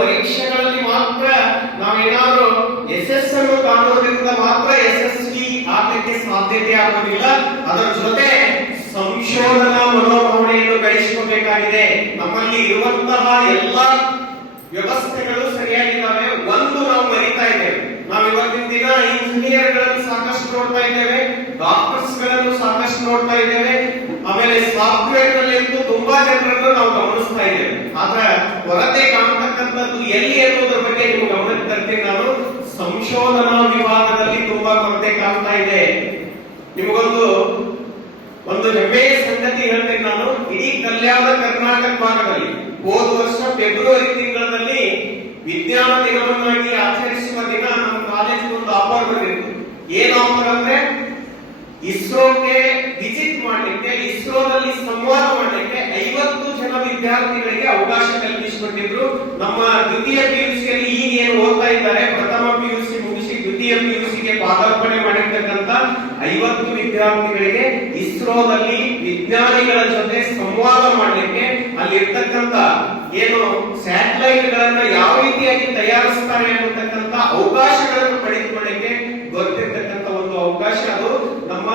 ಪರೀಕ್ಷೆಗಳಲ್ಲಿ ಮಾತ್ರ ನಾವೇನಾದ್ರೂ ಯಶಸ್ಸನ್ನು ಕಾಣುವುದರಿಂದ ಮಾತ್ರ ಯಶಸ್ವಿ ಆಗಲಿಕ್ಕೆ ಸಾಧ್ಯತೆ ಆಗುವುದಿಲ್ಲ. ಅದರ ಜೊತೆ ಸಂಶೋಧನಾ ಮನೋಭಾವನೆಯನ್ನು ಬೆಳೆಸಿಕೊಳ್ಳಬೇಕಾಗಿದೆ. ನಮ್ಮಲ್ಲಿ ಇರುವಂತಹ ಎಲ್ಲ ವ್ಯವಸ್ಥೆಗಳು ಸರಿಯಾಗಿದ್ದಾವೆ. ಒಂದು ನಾವು ಮರಿತಾ ಇದ್ದೇವೆ. ನಾವು ಇವತ್ತಿನ ದಿನ ಇಂಜಿನಿಯರ್ ಗಳನ್ನು ಸಾಕಷ್ಟು ನೋಡ್ತಾ ಇದ್ದೇವೆ, ಡಾಕ್ಟರ್ಸ್ ಗಳನ್ನು ಸಾಕಷ್ಟು ನೋಡ್ತಾ ಇದ್ದೇವೆ, ಆಮೇಲೆ ಸಾಫ್ಟ್ವೇರ್ ನಲ್ಲಿ ತುಂಬಾ ಜನರನ್ನು ನಾವು ಗಮನಿಸ್ತಾ ಇದ್ದೇವೆ. ಆದ್ರೆ ಕೊರತೆ ಕಾಣತಕ್ಕಂಥದ್ದು ಎಲ್ಲಿ ಎನ್ನುವುದರ ಬಗ್ಗೆ ನೀವು ಗಮನಕ್ಕೆ ತರ್ತೀನಿ. ನಾನು ಸಂಶೋಧನಾ ವಿಭಾಗದಲ್ಲಿ ತುಂಬಾ ಕೊರತೆ ಕಾಣ್ತಾ ಇದೆ. ನಿಮಗೊಂದು ಹೆಮ್ಮೆಯ ಸಂಗತಿ ಹೇಳ್ತೇನೆ. ನಾನು ಇಡೀ ಕಲ್ಯಾಣ ಕರ್ನಾಟಕ ಭಾಗದಲ್ಲಿ ಹೋದ ವರ್ಷ ಫೆಬ್ರವರಿ ತಿಂಗಳಲ್ಲಿ ವಿಜ್ಞಾನ ದಿನವನ್ನಾಗಿ ಆಚರಿಸುವ ದಿನ ನಮ್ಮ ಕಾಲೇಜ್ ಒಂದು ಆಫರ್ ಬಂದಿತ್ತು. ಏನು ಆಫರ್ ಅಂದ್ರೆ ಇಸ್ರೋಗೆ ವಿಸಿಟ್ ಮಾಡಲಿಕ್ಕೆ, ಇಸ್ರೋದಲ್ಲಿ ಸಂವಾದ ಮಾಡಲಿಕ್ಕೆ 50 ಜನ ವಿದ್ಯಾರ್ಥಿಗಳಿಗೆ ಅವಕಾಶ ಕಲ್ಪಿಸಿಕೊಟ್ಟಿದ್ರು. ನಮ್ಮ ದ್ವಿತೀಯ ಪಿಯುಸಿಯಲ್ಲಿ ಈಗ ಏನು ಓದ್ತಾ ಇದ್ದಾರೆ, ಪ್ರಥಮ ಪಿಯುಸಿ ಮುಗಿಸಿ ದ್ವಿತೀಯ ಪಿಯುಸಿಗೆ ಪಾದಾರ್ಪಣೆ ಮಾಡಿರ್ತಕ್ಕಂಥ 50 ವಿದ್ಯಾರ್ಥಿಗಳಿಗೆ ಇಸ್ರೋದಲ್ಲಿ ವಿಜ್ಞಾನಿಗಳ ಜೊತೆ ಸಂವಾದ ಮಾಡಲಿಕ್ಕೆ, ಅಲ್ಲಿ ಇರ್ತಕ್ಕಂಥ ಏನು ಸ್ಯಾಟಲೈಟ್ ಗಳನ್ನ ಯಾವ ರೀತಿಯಾಗಿ ತಯಾರಿಸ್ತಾರೆ ಅನ್ನತಕ್ಕಂಥ ಅವಕಾಶಗಳನ್ನು ಪಡೆದುಕೊಳ್ಳಿಕ್ಕೆ ಗೊತ್ತಿರ್ತಕ್ಕಂಥ ಒಂದು ಅವಕಾಶ. ಅದು ನಮ್ಮ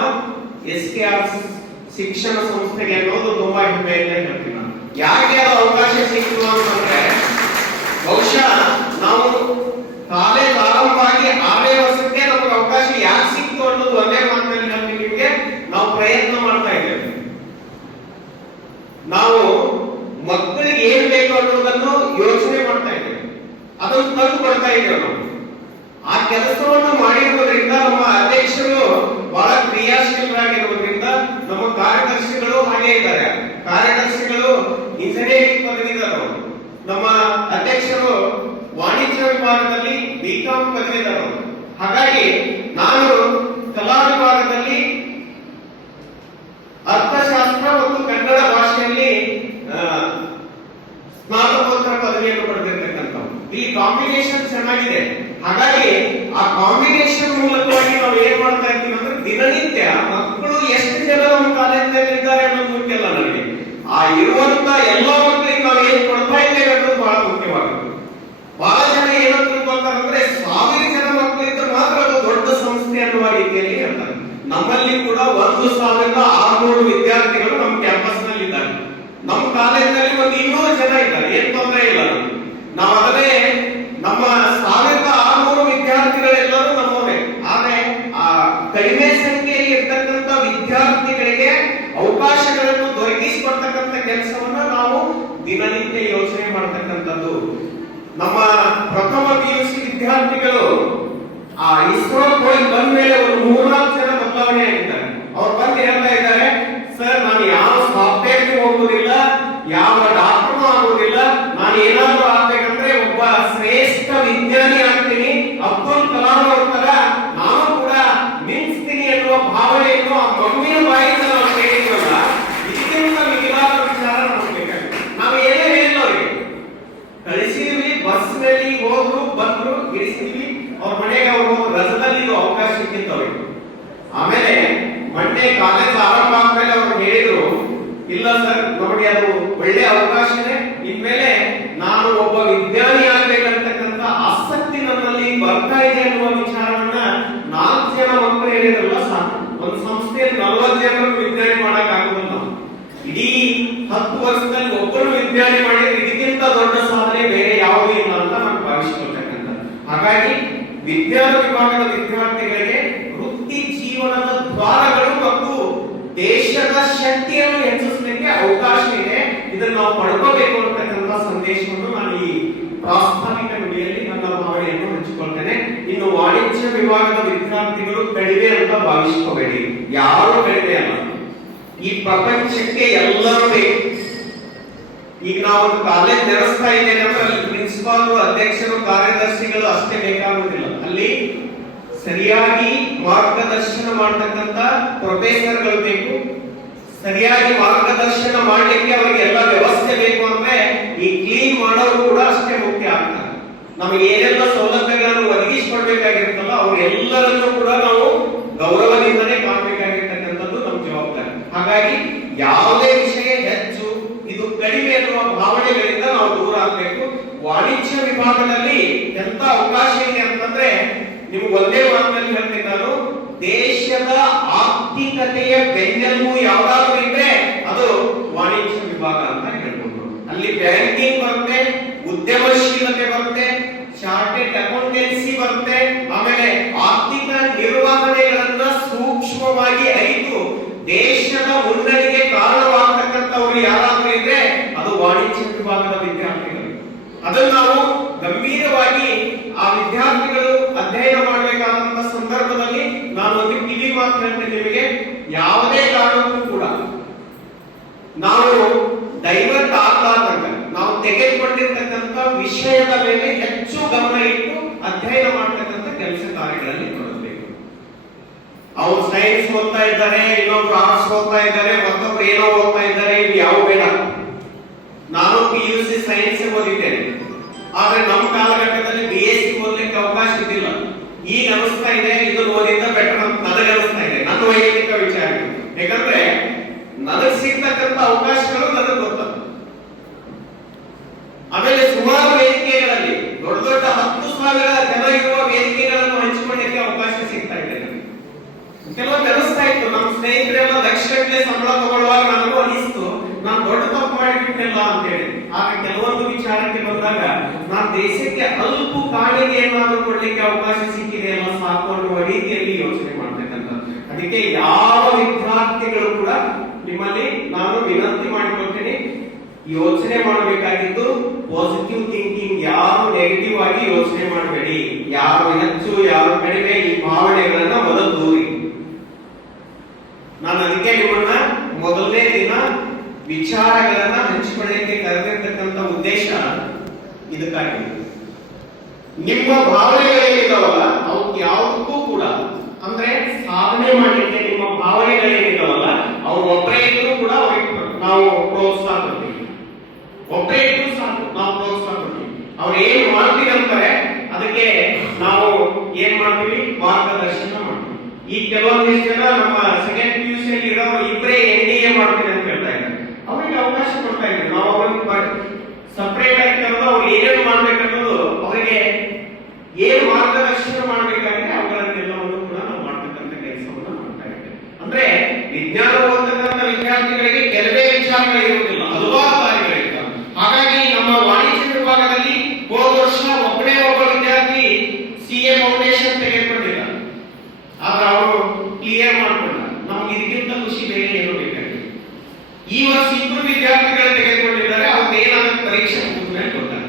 SKR ಶಿಕ್ಷಣ ಸಂಸ್ಥೆಗೆ ಅನ್ನೋದು ತುಂಬಾ ಹೆಮ್ಮೆಯಿಂದ ಹೇಳ್ತೀನಿ ನಾನು. ಯಾಕೆ ಅದು ಅವಕಾಶ ಸಿಕ್ತು ಅಂತಂದ್ರೆ, ಬಹುಶಃ ನಾವು ಕಾಲೇಜ್ ಆರಂಭ ಆಗಿ 6ನೇ ವರ್ಷಕ್ಕೆ ನಮಗೆ ಅವಕಾಶ ಯಾಕೆ ಸಿಕ್ತು ಅನ್ನೋದು ಒಂದೇ ಮಾತಿನಲ್ಲಿ ಹೇಳ್ತೀನಿ ನಿಮಗೆ. ನಾವು ಪ್ರಯತ್ನ ಮಾಡ್ತಾ ಇದ್ದೇವೆ. ನಾವು ಮಕ್ಕಳಿಗೆ ಏನ್ ಬೇಕು ಅನ್ನೋದನ್ನು ಯೋಚನೆ ಮಾಡ್ತಾ ಇದ್ದೇವೆ, ಅದನ್ನು ತಂದು ಕೊಡ್ತಾ ಇದ್ದೇವೆ. ನಾವು ಆ ಕೆಲಸವನ್ನು ಮಾಡಿರುವುದರಿಂದ ನಮ್ಮ ಅಧ್ಯಕ್ಷರು ಬಹಳ ಕ್ರಿಯಾಶೀಲರಾಗಿರುವುದರಿಂದ ನಮ್ಮ ಕಾರ್ಯದರ್ಶಿಗಳು ಹಾಗೆ ಇದ್ದಾರೆ. ಕಾರ್ಯದರ್ಶಿಗಳು ಇಂಜಿನಿಯರಿಂಗ್ ಪದವೀಧರರು, ನಮ್ಮ ಅಧ್ಯಕ್ಷರು ವಾಣಿಜ್ಯ ವಿಭಾಗದಲ್ಲಿ BCom ಪದವೀಧರರು. ಹಾಗಾಗಿ ನಾನು ಕಲಾ ವಿಭಾಗದಲ್ಲಿ ಅರ್ಥಶಾಸ್ತ್ರ ಮತ್ತು ಕನ್ನಡ ಭಾಷೆಯಲ್ಲಿ ಸ್ನಾತಕೋತ್ತರ ಪದವಿಯನ್ನು ಪಡೆದಿರ್ತಕ್ಕಂಥವು. ಈ ಕಾಂಬಿನೇಷನ್ ಚೆನ್ನಾಗಿದೆ. ಹಾಗಾಗಿ ಆ ಕಾಂಬಿನೇಷನ್ ಮೂಲಕವಾಗಿ ನಾವು ಏನ್ ಮಾಡ್ತಾ ಇರ್ತೀವಿ ಅಂದ್ರೆ, ದಿನನಿತ್ಯ ಮಕ್ಕಳು ಎಷ್ಟು ಜನ ನಮ್ಮ ಕಾಲೇಜಿನಲ್ಲಿ ಇದ್ದಾರೆ ಅನ್ನೋದು ಮುಖ್ಯ ಅಲ್ಲ ನನಗೆ. ಆ ಇರುವಂತ ಎಲ್ಲ ಮಕ್ಕಳಿಗೆ ನಾವು ಏನ್ ಕೊಡ್ತಾ ಇದ್ದೇವೆ ಅನ್ನೋದು ಬಹಳ ಮುಖ್ಯವಾಗುತ್ತೆ. ಬಹಳ ಜನ ಏನಂತ ತಿಳ್ಕೊಳ್ತಾರೆ ಅಂದ್ರೆ, 1000 ಜನ ಮಕ್ಕಳು ಇದ್ರೆ ಮಾತ್ರ ಅದು ದೊಡ್ಡ ಸಂಸ್ಥೆ ಅನ್ನುವ ರೀತಿಯಲ್ಲಿ ಹೇಳ್ತಾರೆ. ನಮ್ಮಲ್ಲಿ ಕೂಡ 1600 ವಿದ್ಯಾರ್ಥಿಗಳು ನಮ್ಮ ಕ್ಯಾಂಪಸ್ ನಲ್ಲಿ ಇದ್ದಾರೆ. ನಮ್ಮ ಕಾಲೇಜಿನಲ್ಲಿ ಒಂದು 200 ಜನ ಇದ್ದಾರೆ. ಏನ್ ತೊಂದರೆ ಇಲ್ಲ. ನಾವು ಅದನ್ನೇ ನಮ್ಮ 1600 ವಿದ್ಯಾರ್ಥಿಗಳೆಲ್ಲರೂ ನಮ್ಮವರೇ. ಆದ್ರೆ ಆ ಕಡಿಮೆ ಸಂಖ್ಯೆಯಲ್ಲಿ ಇರ್ತಕ್ಕಂಥ ವಿದ್ಯಾರ್ಥಿಗಳಿಗೆ ಅವಕಾಶಗಳನ್ನು ದೊರಕಿಸಿಕೊಡ್ತಕ್ಕಂಥ ಕೆಲಸವನ್ನ ನಾವು ದಿನನಿತ್ಯ ಯೋಚನೆ ಮಾಡ್ತಕ್ಕಂಥದ್ದು. ನಮ್ಮ ಪ್ರಥಮ ಪಿಯುಸಿ ವಿದ್ಯಾರ್ಥಿಗಳು ಆ ಇಸ್ರೋ ಹೋಗಿ ಬಂದ ಮೇಲೆ ಒಂದು 3-4 ಜನ ಬದಲಾವಣೆ ಆಗಿದ್ದಾರೆ. ಅವ್ರು ಬಂದು ಹೇಳ್ತಾ ಇದ್ದಾರೆ, ಸರ್ ನಾನು ಯಾವ ಸಾಫ್ಟ್ವೇರ್ಗೆ ಹೋಗುವುದಿಲ್ಲ, ಯಾವ ಡಾಕ್ಟರ್ನೂ ಆಗುವುದಿಲ್ಲ, ನಾನು ಏನಾದ್ರೂ ಆಗ್ಬೇಕಂದ್ರೆ ಒಬ್ಬ ಶ್ರೇಷ್ಠ ವಿಜ್ಞಾನಿ ಆಗ್ತೀನಿ, ಅಬ್ದುಲ್ ಕಲಾಂ ಅವ್ರ ತರ ನಾನು ಕೂಡ ಮಿಂಚ್ತೀನಿ ಅನ್ನುವ ಭಾವನೆಯನ್ನು ಆ ಮಮ್ಮಿಯ ಬಾಯಿಂದ ನಾವು ಕೇಳಿದ್ವಲ್ಲ, ಇದಕ್ಕಿಂತ ಮಿಗಿಲಾದ ವಿಚಾರ ನಮ್ಬೇಕಾಗುತ್ತೆ. ನಾವು ಏನೇ ಹೇಳಿಲ್ಲ ಅವ್ರಿಗೆ, ಕಳಿಸಿದ್ವಿ, ಬಸ್ ನಲ್ಲಿ ಹೋದ್ರು ಬಂದ್ರು, ಇಳಿಸಿದ್ವಿ, ಅವ್ರ ಮನೆಗೆ ಅವ್ರು ರಜದಲ್ಲಿ ಅವಕಾಶ ಸಿಕ್ಕಿತ್ತು ಅವ್ರಿಗೆ. ಆಮೇಲೆ ಮೊನ್ನೆ ಕಾಲೇಜ್ ಆರಂಭ ಆದ್ಮೇಲೆ ಅವ್ರು ಹೇಳಿದ್ರು, ಇಲ್ಲ ಸರ್ ನಮಗೆ ಅದು ಒಳ್ಳೆ ಅವಕಾಶನೇ, ಇನ್ಮೇಲೆ ನಾನು ಒಬ್ಬ ವಿಜ್ಞಾನಿ ಆಗ್ಬೇಕಂತಕ್ಕಂಥ ಆಸಕ್ತಿ ನನ್ನಲ್ಲಿ ಬರ್ತಾ ಇದೆ ಅನ್ನುವ ವಿಚಾರವನ್ನ 4 ಜನ ಮಕ್ಕಳು ಹೇಳಿದ್ರಲ್ಲ ಸಾಕು. ಒಂದು ಸಂಸ್ಥೆಯಲ್ಲಿ 40 ಜನರನ್ನು ವಿಜ್ಞಾನಿ ಮಾಡಕ್ ಆಗುದಿಲ್ಲ. ಇಡೀ 10 ವರ್ಷದಲ್ಲಿ ಒಬ್ಬರು ವಿಜ್ಞಾನಿ ಮಾಡಿದ್ರೆ ಇದಕ್ಕಿಂತ ದೊಡ್ಡ ಸಾಧನೆ ಬೇರೆ ಯಾವುದೂ ಇಲ್ಲ ಅಂತ ನಾನು ಭಾವಿಸಿಕೊಳ್ತಕ್ಕಂಥ. ಹಾಗಾಗಿ ವಿಜ್ಞಾನ ವಿಭಾಗದ ವಿದ್ಯಾರ್ಥಿಗಳಿಗೆ ವೃತ್ತಿ ಜೀವನದ ದ್ವಾರಗಳು ಮತ್ತು ದೇಶದ ಶಕ್ತಿಯನ್ನು ಹೆಚ್ಚಿಸಲಿಕ್ಕೆ ಅವಕಾಶ ಇದೆ. ಇದನ್ನು ನಾವು ಪಡ್ಕೋಬೇಕು ಅಂತಕ್ಕಂಥ ಸಂದೇಶವನ್ನು ನಾನು ಈ ಪ್ರಾಸ್ತಾವಿಕ ನುಡಿಯಲ್ಲಿ ನನ್ನ ಭಾವನೆಯನ್ನು ಹಂಚಿಕೊಳ್ತೇನೆ. ಇನ್ನು ವಾಣಿಜ್ಯ ವಿಭಾಗದ ವಿದ್ಯಾರ್ಥಿಗಳು ಕಡಿಮೆ ಅಂತ ಭಾವಿಸ್ಕೋಬೇಡಿ, ಯಾರು ಕಡಿಮೆ ಅಲ್ಲ. ಈ ಪ್ರಪಂಚಕ್ಕೆ ಎಲ್ಲರೂ ಬೇಕು. ಈಗ ನಾವು ಒಂದು ಕಾಲೇಜ್ ನಡೆಸ್ತಾ ಇದ್ದೇನೆ ಅಂದ್ರೆ ಅಲ್ಲಿ ಪ್ರಿನ್ಸಿಪಾಲ್, ಅಧ್ಯಕ್ಷರು, ಕಾರ್ಯದರ್ಶಿಗಳು ಅಷ್ಟೇ ಬೇಕಾಗುವುದಿಲ್ಲ. ಅಲ್ಲಿ ಸರಿಯಾಗಿ ಮಾರ್ಗದರ್ಶನ ಮಾಡತಕ್ಕಂತ ಪ್ರೊಫೆಸರ್ಗಳು ಬೇಕು. ಸರಿಯಾಗಿ ಮಾರ್ಗದರ್ಶನ ಮಾಡಲಿಕ್ಕೆ ಅವರಿಗೆ ಎಲ್ಲ ವ್ಯವಸ್ಥೆ ಬೇಕು. ಅಂದ್ರೆ ಈ ಕ್ಲೀನ್ ಮಾಡೋರು ಕೂಡ ಅಷ್ಟೇ ಮುಖ್ಯ ಆಗ್ತಾರೆ. ನಮಗೆ ಏನೆಲ್ಲ ಸೌಲಭ್ಯಗಳನ್ನು ಒದಗಿಸಿಕೊಡ್ಬೇಕಾಗಿರುತ್ತಲ್ಲ ಅವರೆಲ್ಲರನ್ನು ಕೂಡ ನಾವು ಗೌರವದಿಂದಲೇ ಕಾಣಬೇಕಾಗಿರ್ತಕ್ಕಂಥದ್ದು ನಮ್ಮ ಜವಾಬ್ದಾರಿ. ಹಾಗಾಗಿ ಯಾವುದೇ ವಿಷಯ ಹೆಚ್ಚು ಇದು ಕಡಿಮೆ ಅನ್ನುವ ಭಾವನೆಗಳಿಂದ ನಾವು ದೂರ ಆಗಬೇಕು. ವಾಣಿಜ್ಯ ವಿಭಾಗದಲ್ಲಿ ಎಂತ ಅವಕಾಶ ಇದೆ ಅಂತಂದ್ರೆ ನಿಮ್ಗೆ ಒಂದೇ ಮಾತಿನಲ್ಲಿ ಹೇಳ್ತೀನಿ ನಾನು, ದೇಶದ ಆರ್ಥಿಕತೆಯ ಬೆನ್ನೆಲುಬು ಯಾವ್ದಾದ್ರು ಇದ್ರೆ ಅದು ವಾಣಿಜ್ಯ ವಿಭಾಗ ಅಂತ ಹೇಳ್ಬೋದು. ಅಲ್ಲಿ ಬ್ಯಾಂಕಿಂಗ್ ಬರುತ್ತೆ, ಉದ್ಯಮಶೀಲತೆ ಬರುತ್ತೆ, ಚಾರ್ಟೆಡ್ ಅಕೌಂಟೆನ್ಸಿ ಬರುತ್ತೆ, ಆಮೇಲೆ ಆರ್ಥಿಕ ನಿರ್ವಹಣೆಗಳನ್ನ ಸೂಕ್ಷ್ಮವಾಗಿ ಅರಿತು ದೇಶದ ಮುನ್ನಡೆಗೆ ಕಾರಣವಾಗತಕ್ಕಂಥವ್ರು ಯಾರಾದ್ರೂ ಇದ್ರೆ ಅದು ವಾಣಿಜ್ಯ ವಿಭಾಗದ ವಿದ್ಯಾರ್ಥಿಗಳು. ಅದನ್ನು ನಾವು ಗಂಭೀರವಾಗಿ ಆ ವಿದ್ಯಾರ್ಥಿಗಳು ಅಧ್ಯಯನ ಮಾಡಬೇಕಾದಂತ ಸಂದರ್ಭದಲ್ಲಿ ನಾನು ಒಂದು ಕಿವಿ ಮಾತು ಹೇಳ್ತೇನೆ ನಿಮಗೆ, ಯಾವುದೇ ಕಾರಣಕ್ಕೂ ಕೂಡ ನಾವು ಡೈವರ್ಟ್ ಆಗಲಾರ್ದಂಗ ನಾವು ತೆಗೆದುಕೊಂಡಿರ್ತಕ್ಕಂಥ ವಿಷಯದ ಮೇಲೆ ಹೆಚ್ಚು ಗಮನ ಇಟ್ಟು ಅಧ್ಯಯನ ಮಾಡತಕ್ಕಂಥ ಕೆಲಸ ಕಾರ್ಯಗಳಲ್ಲಿ ತೊಡಗಬೇಕು. ಅವ್ರು ಸೈನ್ಸ್ ಓದ್ತಾ ಇದ್ದಾರೆ, ಇನ್ನೊಬ್ರು ಆರ್ಟ್ಸ್ ಓದ್ತಾ ಇದ್ದಾರೆ, ಮತ್ತೊಬ್ರು ಏನೋ ಓದ್ತಾ ಇದ್ದಾರೆ, ಇವು ಯಾವ ಬೇಡ. ನಾನು PUC ಸೈನ್ಸ್ ಓದಿದ್ದೇನೆ, ಆದ್ರೆ ನಮ್ಮ ಕಾಲಘಟ್ಟದಲ್ಲಿ BSc ಓದಲಿಕ್ಕೆ ಅವಕಾಶ ಇದ್ದಿಲ್ಲ. ಈಗ ಅನಿಸ್ತಾ ಇದೆ ಇದು ಓದಿದ್ದ ಬೆಟರ್ ಅಂತ ನನಗೆ ಅನಿಸ್ತಾ ಇದೆ, ನನ್ನ ವೈಯಕ್ತಿಕ ವಿಚಾರ. ಯಾಕಂದ್ರೆ ನನಗೆ ಸಿಗ್ತಕ್ಕಂಥ ಅವಕಾಶಗಳು ನನಗೆ ಗೊತ್ತಲ್ಲ. ಆಮೇಲೆ ಸುಮಾರು ವೇದಿಕೆಗಳಲ್ಲಿ ದೊಡ್ಡ ದೊಡ್ಡ 10,000 ಜನ ಇರುವ ವೇದಿಕೆಗಳನ್ನು ಹಂಚಿಕೊಳ್ಳಿಕ್ಕೆ ಅವಕಾಶ ಸಿಗ್ತಾ ಇದೆ. ಕೆಲವೊಂದು ಅನಿಸ್ತಾ ಇತ್ತು, ನಮ್ಮ ಸ್ನೇಹಿತರೆಲ್ಲ ಲಕ್ಷಗಟ್ಟಲೆ ಸಂಬಳ ತಗೊಳ್ಳುವಾಗ ನನಗೂ ಅನಿಸ್ತು ನಾನು ದೊಡ್ಡ ತಪ್ಪು ಮಾಡಿಬಿಟ್ಟಿಲ್ಲ ಅಂತ ಹೇಳಿ. ಆಗ ಕೆಲವೊಂದು ವಿಚಾರಕ್ಕೆ ಬಂದಾಗ ನಾನು ದೇಶಕ್ಕೆ ಅಲ್ಪ ಕಾಣಿಕೆ ಏನಾದರೂ ಕೊಡ್ಲಿಕ್ಕೆ ಅವಕಾಶ ಸಿಕ್ಕಿದೆ ಅಲ್ಲ ಸಾಕು ಅನ್ನುವ ರೀತಿಯಲ್ಲಿ ಯೋಚನೆ ಮಾಡ್ತಕ್ಕಂಥದ್ದು. ಅದಕ್ಕೆ ಯಾವ ವಿದ್ಯಾರ್ಥಿಗಳು ಕೂಡ ನಿಮ್ಮಲ್ಲಿ ನಾನು ವಿನಂತಿ ಮಾಡಿಕೊಳ್ತೇನೆ, ಯೋಚನೆ ಮಾಡಬೇಕಾಗಿದ್ದು ಪಾಸಿಟಿವ್ ಥಿಂಕಿಂಗ್, ಯಾರು ನೆಗೆಟಿವ್ ಆಗಿ ಯೋಚನೆ ಮಾಡಬೇಡಿ. ಯಾರು ಹೆಚ್ಚು ಯಾರು ಕಡಿಮೆ ಈ ಭಾವನೆಗಳನ್ನ ಮೊದಲು ದೂರಿ. ನಾನು ಅದಕ್ಕೆ ನಿಮ್ಮನ್ನ ಮೊದಲನೇ ದಿನ ವಿಚಾರಗಳನ್ನ ಹಂಚಿಕೊಳ್ಳಲಿಕ್ಕೆ ಕರೆದಿರ್ತಕ್ಕಂಥ ಉದ್ದೇಶ ಇದಕ್ಕಾಗಿದೆ. ನಿಮ್ಮ ಭಾವನೆಗಳೇನಿದಾವಲ್ಲ ಅವು ಯಾವುದಕ್ಕೂ ಕೂಡ ಅಂದ್ರೆ ಸಾಧನೆ ಮಾಡಲಿಕ್ಕೆ ನಿಮ್ಮ ಭಾವನೆಗಳೇನಿದಾವಲ್ಲ ಅವ್ರು ಒಬ್ಬರೇ ಇದ್ರೂ ಕೂಡ ಅವ್ರಿಗೆ ನಾವು ಪ್ರೋತ್ಸಾಹ ಕೊಡ್ತೀವಿ. ಒಬ್ಬರೇ ಇದ್ರೂ ಸಾಕು, ನಾವು ಪ್ರೋತ್ಸಾಹ ಕೊಡ್ತೀವಿ. ಅವ್ರು ಏನ್ ಮಾಡ್ತೀವಿ ಅಂತಾರೆ ಅದಕ್ಕೆ ನಾವು ಏನ್ ಮಾಡ್ತೀವಿ, ಮಾರ್ಗದರ್ಶನ ಮಾಡ್ತೀವಿ. ಈ ಕೆಲವೊಂದಿಷ್ಟು ಜನ ನಮ್ಮ ಸೆಕೆಂಡ್ PUC ಅಲ್ಲಿ ಇರೋ ಇಬ್ಬರೇ NDA ಮಾಡ್ತೀವಿ ಅಂತ ಹೇಳ್ತಾ ಇದ್ದಾರೆ, ಅವರಿಗೆ ಅವಕಾಶ ಕೊಡ್ತಾ ಇದ್ದೀವಿ. ನಾವು ಅವ್ರಿಗೆ ಸಪರೇಟ್ ಆಗಿ ಕರೆದು ಅವ್ರು ಏನೇನು ಮಾಡ್ಬೇಕನ್ನೋದು ಅವರಿಗೆ ಏನು ಮಾರ್ಗದರ್ಶನ ಮಾಡಬೇಕಾಗಿದೆ ಅವುಗಳನ್ನೆಲ್ಲವನ್ನು ಕೂಡ ನಾವು ಮಾಡ್ತಕ್ಕಂಥ ಕೆಲಸವನ್ನು ಮಾಡ್ತಾ ಇದ್ದೇವೆ. ಅಂದ್ರೆ ವಿಜ್ಞಾನ ಓದತಕ್ಕಂಥ ವಿದ್ಯಾರ್ಥಿಗಳಿಗೆ ಕೆಲವೇ ವಿಚಾರಗಳಿರುವುದಿಲ್ಲ, ಹಲವಾರು ಕಾರ್ಯಗಳಿರ್ತವೆ. ಹಾಗಾಗಿ ನಮ್ಮ ವಾಣಿಜ್ಯ ವಿಭಾಗದಲ್ಲಿ ಹೋದ ವರ್ಷ ಒಬ್ಬನೇ ಒಬ್ಬ ವಿದ್ಯಾರ್ಥಿ CA ಫೌಂಡೇಶನ್ ತೆಗೆದುಕೊಂಡಿಲ್ಲ, ಆದ್ರೆ ಅವರು ಕ್ಲಿಯರ್ ಮಾಡ್ಕೊಂಡ. ನಮ್ಗೆ ಇದಕ್ಕಿಂತ ಖುಷಿ ಬೇರೆ ಏನು ಬೇಕಾಗಿಲ್ಲ. ಈ ವರ್ಷ ಇಬ್ಬರು ವಿದ್ಯಾರ್ಥಿಗಳು ತೆಗೆದುಕೊಂಡಿದ್ದಾರೆ, ಅವ್ರಿಗೆ ಏನಾದ್ರು ಪರೀಕ್ಷೆ ಮುಗಿದ್ಮೇಲೆ ಗೊತ್ತಾಗ.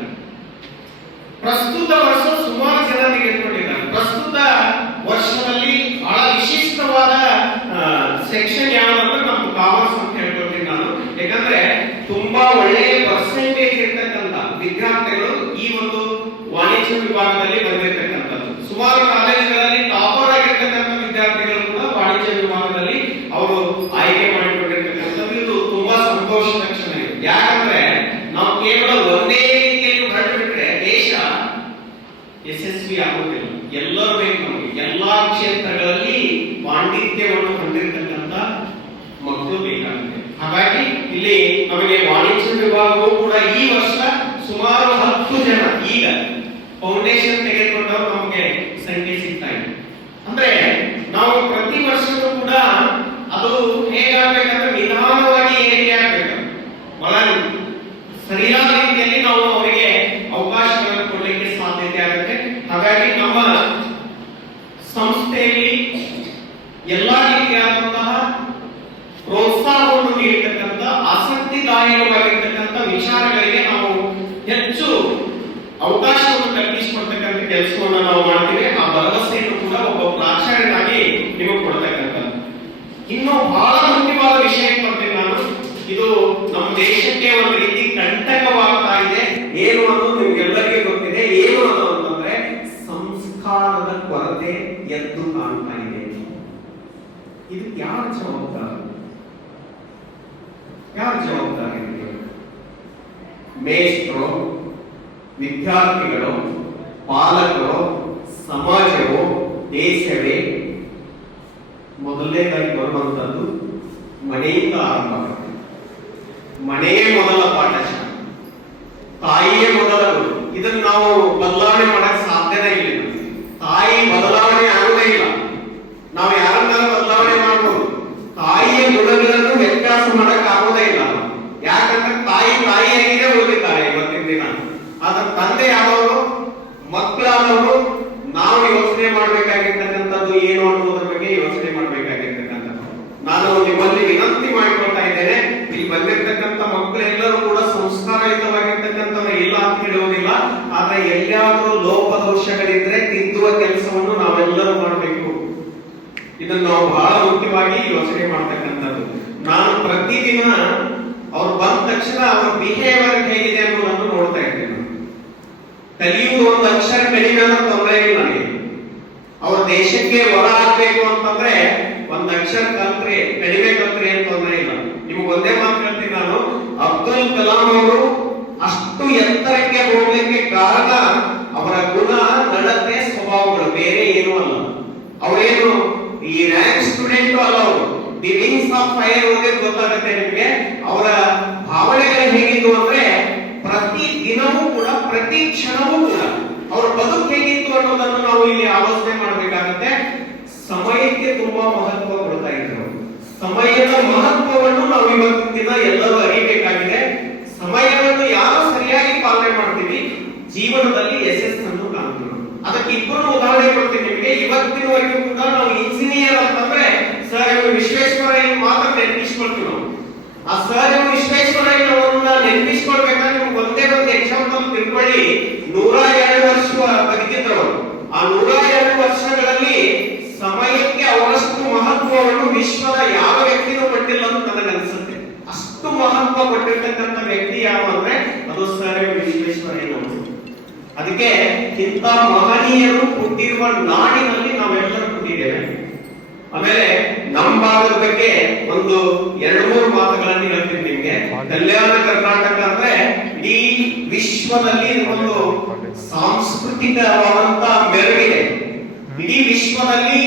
ಪ್ರಸ್ತುತ ವರ್ಷ ಸುಮಾರು ಜನ ತೆಗೆದುಕೊಂಡಿದ್ದಾರೆ. ಪ್ರಸ್ತುತ ವರ್ಷದಲ್ಲಿ ಬಹಳ ವಿಶಿಷ್ಟವಾದ ಸೆಕ್ಷನ್ ಯಾವಂದ್ರೆ ನಮ್ಮ ಕಾಮರ್ಸ್ ಅಂತ ಹೇಳ್ಕೊಳ್ತೀನಿ ನಾನು. ಯಾಕಂದ್ರೆ ತುಂಬಾ ಒಳ್ಳೆಯ ಪರ್ಸೆಂಟೇಜ್ ಇರ್ತಕ್ಕಂಥ ವಿದ್ಯಾರ್ಥಿಗಳು ಈ ಒಂದು ವಾಣಿಜ್ಯ ವಿಭಾಗದಲ್ಲಿ ಬಂದಿರತಕ್ಕಂಥದ್ದು. ಸುಮಾರು ಕಾಲೇಜುಗಳಲ್ಲಿ ಟಾಪರ್ ಆಗಿರ್ತಕ್ಕಂಥ ವಿದ್ಯಾರ್ಥಿಗಳು ಕೂಡ ವಾಣಿಜ್ಯ ವಿಭಾಗದಲ್ಲಿ ಅವರು ಆಯ್ಕೆ ಮಾಡಿಕೊಂಡಿರ್ತಕ್ಕಂಥದ್ದು. ಇದು ತುಂಬಾ ಸಂತೋಷದ ಕ್ಷಣ ಇದೆ. ಯಾಕಂದ್ರೆ ನಾವು ಕೇವಲ ಒಂದೇ ರೀತಿಯಲ್ಲಿ ಹೊರಟು ಬಿಟ್ರೆ ದೇಶ ಯಶಸ್ವಿ ಆಗುವುದಿಲ್ಲ. ಎಲ್ಲರೂ ಬೇಕು ನಮಗೆ, ಎಲ್ಲಾ ಕ್ಷೇತ್ರಗಳಲ್ಲಿ ಪಾಂಡಿತ್ಯವನ್ನು ಹೊಂದಿರತಕ್ಕಂಥ ಮಕ್ಕಳು ಬೇಕಾಗುತ್ತೆ. ಹಾಗಾಗಿ ಇಲ್ಲಿ ನಮಗೆ ವಾಣಿಜ್ಯ ವಿಭಾಗವು ಕೂಡ ಈ ವರ್ಷ ಸುಮಾರು 10 ಜನ ಈಗ ಫೌಂಡೇಶನ್ ತೆಗೆದುಕೊಂಡವರು ನಮಗೆ ಸಂಖ್ಯೆ ಸಿಗ್ತಾ ಇದೆ. ಅಂದ್ರೆ ನಾವು ಪ್ರತಿ ವರ್ಷವೂ ಕೂಡ ಅದು ಹೇಗಾಗಬೇಕಂದ್ರೆ ನಿಧಾನವಾಗಿ ಏರಿಕೆ ಆಗಬೇಕು. ಬಹಳ ಸರಿಯಾದ ರೀತಿಯಲ್ಲಿ ನಾವು ಅವರಿಗೆ ಅವಕಾಶಗಳನ್ನು ಕೊಡಲಿಕ್ಕೆ ಸಾಧ್ಯತೆ ಆಗುತ್ತೆ. ಹಾಗಾಗಿ ನಮ್ಮ ಸಂಸ್ಥೆಯಲ್ಲಿ ಎಲ್ಲಾ ರೀತಿಯಾದಂತಹ ಪ್ರೋತ್ಸಾಹವನ್ನು ನೀಡತಕ್ಕಂಥ ಆಸಕ್ತಿದಾಯಕವಾಗಿರ್ತಕ್ಕಂಥ ವಿಚಾರಗಳಿಗೆ ನಾವು ಹೆಚ್ಚು ಅವಕಾಶವನ್ನು ಕಲ್ಪಿಸಿಕೊಡ್ತಕ್ಕಂಥ ಕೆಲಸವನ್ನು ನಾವು ಮಾಡ್ತೀವಿ. ಆ ಭರವಸೆಯನ್ನು ಕೂಡ ಒಬ್ಬ ಪ್ರಾಚಾರ್ಯನಾಗಿ ನಿಮಗೆ ಕೊಡ್ತಕ್ಕಂಥದ್ದು. ಇನ್ನು ಬಹಳ ಮುಖ್ಯವಾದ ವಿಷಯಕ್ಕೆ ಬರ್ತೀನಿ ನಾನು. ಇದು ನಮ್ಮ ದೇಶಕ್ಕೆ ಒಂದು ರೀತಿ ಕಂಟಕವಾಗ್ತಾ ಇದೆ. ಏನು ಅನ್ನೋದು ನಿಮ್ಗೆಲ್ಲರಿಗೂ ಗೊತ್ತಿದೆ. ಏನು ಅನ್ನೋದು ಅಂತಂದ್ರೆ ಸಂಸ್ಕಾರದ ಕೊರತೆ ಎದ್ದು ಕಾಣ್ತಾ ಇದೆ. ಇದಕ್ಕೆ ಯಾರ ಜವಾಬ್ದಾರಿ? ಯಾರ ಜವಾಬ್ದಾರಿ? ಮೇಷ್ಟ್ರು, ವಿದ್ಯಾರ್ಥಿಗಳು, ಪಾಲಕರು, ಸಮಾಜವು, ದೇಶವೇ? ಮೊದಲನೇದಾಗಿ ಬರುವಂತದ್ದು ಮನೆಯಿಂದ ಆರಂಭ ಆಗುತ್ತೆ. ಮನೆಯೇ ಮೊದಲ ಪಾಠಶಾಲೆ, ತಾಯಿಯೇ ಮೊದಲ ಗುರು. ಇದನ್ನ ನಾವು ಬದಲಾವಣೆ ಮಾಡಕ್ ಸಾಧ್ಯನೇ ಇಲ್ಲ. ತಾಯಿ ಬದಲಾವಣೆ ಆಗುವುದೇ ಇಲ್ಲ. ನಾವು ಯಾರನ್ನಾರು ಬದಲಾವಣೆ ಮಾಡಬಹುದು, ತಾಯಿಯ ಗುಣಗಳನ್ನು ವ್ಯತ್ಯಾಸ ಮಾಡಕ್ ಆಗೋದೇ ಇಲ್ಲ. ಯಾಕಂದ್ರೆ ತಾಯಿಯಾಗಿದೆ ಉಳಿದಿದ್ದಾರೆ ಇವತ್ತಿನ ದಿನ. ಆದ್ರೆ ತಂದೆ ಯಾದವರು, ಮಕ್ಕಳಾದವರು ನಾವು ಯೋಚನೆ ಮಾಡ್ಬೇಕಾಗಿರ್ತಕ್ಕಂಥದ್ದು ಏನು ಅನ್ನೋದ್ರ ಬಗ್ಗೆ ಯೋಚನೆ ಮಾಡ್ಬೇಕಾಗಿರ್ತಕ್ಕಂಥದ್ದು. ನಾನು ನಿಮ್ಮಲ್ಲಿ ವಿನಂತಿ ಮಾಡಿಕೊಳ್ತಾ ಇದ್ದೇನೆ, ಇಲ್ಲಿ ಬಂದಿರ್ತಕ್ಕಂಥ ಮಕ್ಕಳೆಲ್ಲರೂ ಕೂಡ ಸಂಸ್ಕಾರಯುತವಾಗಿರ್ತಕ್ಕಂಥವ್ರು ಇಲ್ಲ ಅಂತ ಹೇಳುವುದಿಲ್ಲ. ಆದ್ರೆ ಎಲ್ಲಿಯಾದ್ರೂ ಲೋಪದೋಷಗಳಿದ್ರೆ ತಿದ್ದುವ ಕೆಲಸವನ್ನು ನಾವೆಲ್ಲರೂ ಮಾಡಬೇಕು. ಇದನ್ನು ನಾವು ಬಹಳ ಮುಖ್ಯವಾಗಿ ಯೋಚನೆ ಮಾಡ್ತಕ್ಕಂಥದ್ದು. ನಾನು ಪ್ರತಿದಿನ ಅವ್ರು ಬಂದ ತಕ್ಷಣ ಅವರ ಬಿಹೇವಿಯರ್ ಹೇಗಿದೆ ಅನ್ನೋದನ್ನು ನೋಡ್ತಾ ಇದ್ದೇನೆ. ಕಲಿಯುವುದು ಒಂದು ಅಕ್ಷರ ಕಡಿಮೆ ಅನ್ನೋ ತೊಂದರೆ ಇಲ್ಲ ನನಗೆ. ಅವ್ರ ದೇಶಕ್ಕೆ ಹೊರ ಆಗ್ಬೇಕು ಅಂತಂದ್ರೆ ಒಂದ್ ಅಕ್ಷರ ಕಲ್ತ್ರೆ ಕಡಿಮೆ ಕಲ್ತ್ರೆ ಅಂತ ತೊಂದರೆ ಇಲ್ಲ. ನಿಮ್ಗೆ ಒಂದೇ ಮಾತು ಹೇಳ್ತೀನಿ ನಾನು, ಅಬ್ದುಲ್ ಕಲಾಂ ಅವರು ಅಷ್ಟು ಎತ್ತರಕ್ಕೆ ಹೋಗ್ಲಿಕ್ಕೆ ಕಾರಣ ಅವರ ಗುಣ, ನಡತೆ, ಸ್ವಭಾವಗಳು, ಬೇರೆ ಏನೂ ಅಲ್ಲ. ಅವರೇನು ಈ ರ್ಯಾಂಕ್ ಸ್ಟೂಡೆಂಟ್ ಅಲ್ಲ. ಅವರು ದಿ ವಿಂಗ್ಸ್ ಆಫ್ ಫೈರ್ ಓದಿದ್ರೆ ಗೊತ್ತಾಗುತ್ತೆ ನಿಮ್ಗೆ ಅವರ ಭಾವನೆಗಳು ಹೇಗಿತ್ತು ಅಂದ್ರೆ ಪ್ರತಿ ದಿನವೂ ಕೂಡ, ಪ್ರತಿ ಕ್ಷಣವೂ ಕೂಡ ಅವರ ಬದುಕು ಹೇಗಿತ್ತು ಅನ್ನೋದನ್ನು ನಾವು ಇಲ್ಲಿ ಆಲೋಚನೆ ಮಾಡಬೇಕಾಗುತ್ತೆ. ಸಮಯಕ್ಕೆ ತುಂಬಾ ಮಹತ್ವ ಕೊಡ್ತಾ ಇದ್ರು. ಸಮಯದ ಮಹತ್ವವನ್ನು ನಾವು ಇವತ್ತಿನ ದಿನ ಎಲ್ಲರೂ ಅರಿಬೇಕಾಗಿದೆ. ಸಮಯವನ್ನು ಯಾರು ಸರಿಯಾಗಿ ಪಾಲನೆ ಮಾಡ್ತೀವಿ, ಜೀವನದಲ್ಲಿ ಯಶಸ್ಸನ್ನು ಕಾಣ್ತೀವಿ. ಅದಕ್ಕೆ ಇಬ್ಬರು ಉದಾಹರಣೆ ಕೊಡ್ತೀನಿ ನಿಮಗೆ. ಇವತ್ತಿನವರೆಗೂ ಕೂಡ ನಾವು ಇಂಜಿನಿಯರ್ ಅಂತಂದ್ರೆ ಸರ್ ಎಂ ವಿಶ್ವೇಶ್ವರಯ್ಯ ಮಾತ್ರ ನೆನಪಿಸ್ಕೊಳ್ತೀವಿ ನಾವು. ಆ ಸರ್ ಎಂ ವಿಶ್ವೇಶ್ವರಯ್ಯ ಅವರನ್ನ ನೆನಪಿಸ್ಕೊಳ್ಬೇಕಾದ್ರೆ ನಿಮ್ಗೆ ಒಂದೇ ಒಂದು ಎಕ್ಸಾಂಪಲ್ ತಿಳ್ಕೊಳ್ಳಿ. 102 ವರ್ಷ ಬದುಕಿದ್ರು. ಆ 102 ವರ್ಷಗಳಲ್ಲಿ ಸಮಯಕ್ಕೆ ಅವರಷ್ಟು ಮಹತ್ವವನ್ನು ವಿಶ್ವದ ಯಾವ ವ್ಯಕ್ತಿನೂ ಕೊಟ್ಟಿಲ್ಲ ಅಂತ ನನಗೆ ಅನ್ಸುತ್ತೆ. ಅಷ್ಟು ಮಹತ್ವ ಕೊಟ್ಟಿರ್ತಕ್ಕಂಥ ವ್ಯಕ್ತಿ ಯಾವ ಅಂದ್ರೆ ಅದು ಸರ್ ಎಂ ವಿಶ್ವೇಶ್ವರಯ್ಯನವರು. ಅದಕ್ಕೆ ಇಂಥ ಮಹನೀಯರು ಹುಟ್ಟಿರುವ ನಾಡಿನಲ್ಲಿ ನಾವೆಲ್ಲರೂ ಹುಟ್ಟಿದ್ದೇವೆ. ಆಮೇಲೆ ನಮ್ಮ ಭಾಗದ ಬಗ್ಗೆ ಒಂದು 2-3 ಮಾತುಗಳನ್ನು ಹೇಳ್ತೀನಿ ನಿಮ್ಗೆ. ಕಲ್ಯಾಣ ಕರ್ನಾಟಕ ಅಂದ್ರೆ ಇಡೀ ವಿಶ್ವದಲ್ಲಿ ಒಂದು ಸಾಂಸ್ಕೃತಿಕವಾದಂತ ಮೆರುಗಿದೆ. ಇಡೀ ವಿಶ್ವದಲ್ಲಿ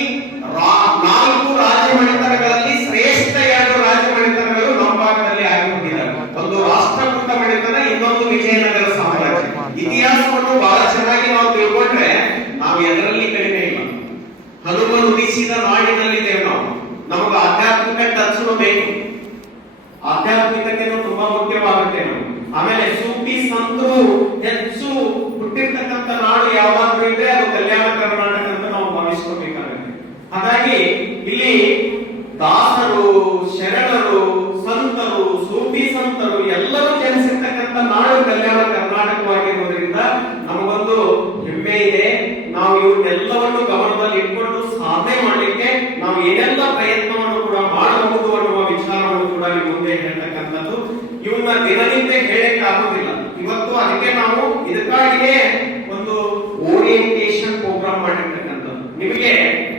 4 ರಾಜಮನೆತನಗಳಲ್ಲಿ ಶ್ರೇಷ್ಠ 2 ರಾಜಮನೆತನಗಳು ನಮ್ಮ ಭಾಗದಲ್ಲಿ ಆಗಿಬಿಟ್ಟಿದ್ದಾರೆ. ಒಂದು ರಾಷ್ಟ್ರಕೂಟ ಮನೆತನ, ಇನ್ನೊಂದು ವಿಜಯನಗರ ಸಾಮ್ರಾಜ್ಯ. ಇತಿಹಾಸವನ್ನು ಬಹಳ ಚೆನ್ನಾಗಿ ನಾವು ತಿಳ್ಕೊಂಡ್ರೆ ನಾವು ಎದರಲ್ಲಿ ಕಡಿಮೆ ಇಲ್ಲ. ಹನುಮನ್ ಉದಿಸಿದ ನಾಡಿನಲ್ಲಿದ್ದೇವೆ ನಾವು. ನಮಗೆ ಆಧ್ಯಾತ್ಮಿಕ ಟಚ್ನು ಬೇಕು. ಆಧ್ಯಾತ್ಮಿಕತೆಯು ತುಂಬಾ ಮುಖ್ಯವಾಗುತ್ತೆ ನಾವು. ಆಮೇಲೆ ಸೂಫಿ ಸಂತರು ಹೆಚ್ಚು ಹುಟ್ಟಿರ್ತಕ್ಕಂಥ ನಾಡು ಯಾವಾದ್ರೂ ಇದ್ರೆ ಅದು ಕಲ್ಯಾಣ ಕರ್ನಾಟಕ ಅಂತ ನಾವು ಭಾವಿಸ್ಕೊಳ್ಬೇಕಾಗುತ್ತೆ. ಹಾಗಾಗಿ ಇಲ್ಲಿ ದಾಸರು, ಶರಣರು, ಸಂತರು, ಸೂಫಿ ಸಂತರು ಎಲ್ಲರೂ ಜನಿಸಿರ್ತಕ್ಕಂಥ ನಾಡು ಕಲ್ಯಾಣ ಕರ್ನಾಟಕವಾಗಿರುವುದರಿಂದ ನಮಗೊಂದು ಹೆಮ್ಮೆ ಇದೆ. ನಾವು ಇವನ್ನೆಲ್ಲವನ್ನು ಗಮನದಲ್ಲಿ ಇಟ್ಕೊಂಡು ಸಾಧನೆ ಮಾಡಲಿಕ್ಕೆ ನಾವು ಏನೆಲ್ಲ ಪ್ರಯತ್ನವನ್ನು ಕೂಡ ಮಾಡಬಹುದು ಅನ್ನುವ ವಿಚಾರವನ್ನು ಕೂಡ ನಿಮ್ಮ ಮುಂದೆ ಹೇಳ್ತಕ್ಕಂಥದ್ದು. ಇವನ್ನ ದಿನನಿತ್ಯ ಹೇಳಕ್ಕೆ ಆಗುದಿಲ್ಲ ಇವತ್ತು. ಅದಕ್ಕೆ ನಾವು ಇದಕ್ಕಾಗಿಯೇ ಒಂದು ಓರಿಯಂಟೇಶನ್ ಪ್ರೋಗ್ರಾಮ್ ಮಾಡಿರ್ತಕ್ಕಂಥದ್ದು. ನಿಮಗೆ